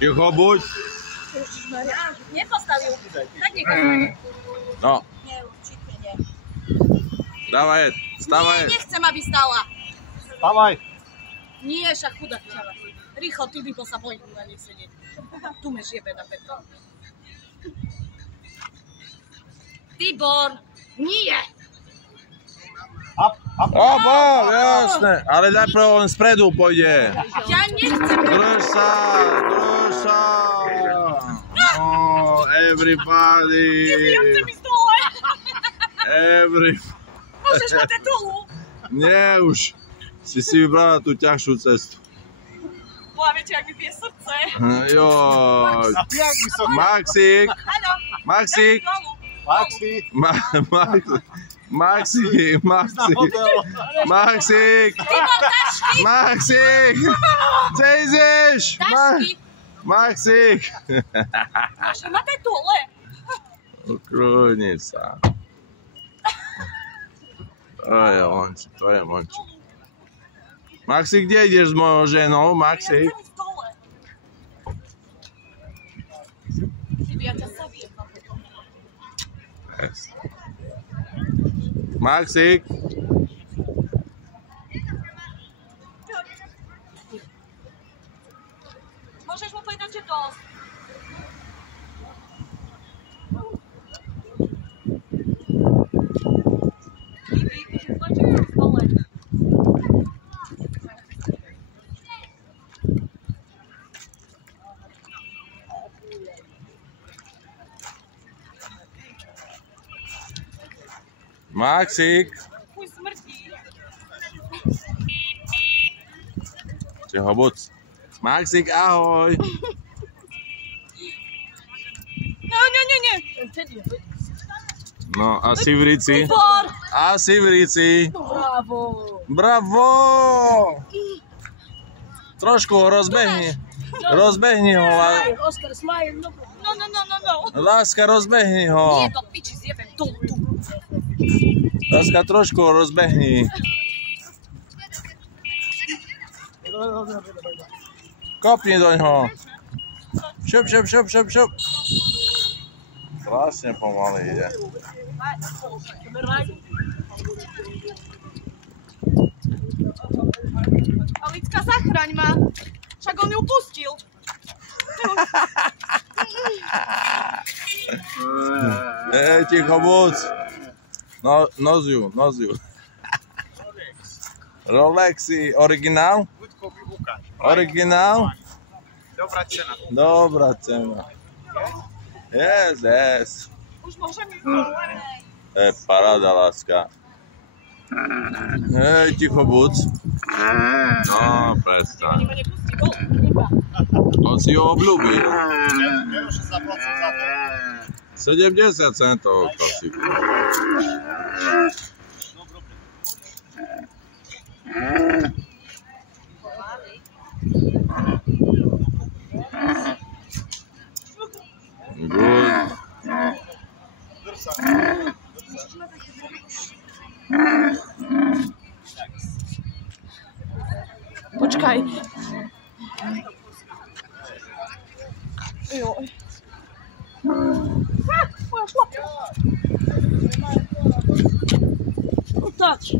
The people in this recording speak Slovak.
Ticho buď. Nepostavil. Tak nechaj. No. Nie, určite nie. Dávaj, stávaj. Nie, nechcem, aby stála. Stávaj. Nie, však chudák ťava. Rýchlo, ty by sa bojím na nej sedieť. Tu me žiebe na beton. Tibor, nie! Opa, jasné. Ale najprv on spredu pôjde. Ja nechcem. Drž sa. Oh, everybody. Ja chcem ísť dole. Môžeš ma dať dolu. Nie už. Si vybrala tú ťažšiu cestu. Bola, viete, jak mi bije srdce. Joj. Maxík. Maxík. Maxík. Kde ideš? Maxík. Môžeš ma dať dole. Ukrúni sa. To je Monči. Maxík, kde ideš s mojou ženou? Maxík? Ja ťa saviem. Yes. Maxík? Môžeš mu povedať, že dosť. Maxík? Fuj, smrdí. Čeho buď? Maxík, ahoj. Nie. No, a Sivrici? Tibor! A Sivrici? Bravo! Bravo! Trošku ho rozbehni. Rozbehni ho. Oskar, smile, no. Láska, rozbehni ho. Nie, do piči, zjebem tu. Láska, trošku ho rozbehni. Kopni doňho. Šup. Strašne pomaly ide. Alicka, zachraň ma. Však on ju pustil. Ticho buď. Noz ju. Rolexy, originál? Originál? Dobrá cena. Yes. Už môžem ísť dole. To je paráda, láska. Ticho buď. No, prestaň. On si ho obľúbil. 70 centov klasik. Good. Počkaj. Joj. Moja šlapka. Otáč.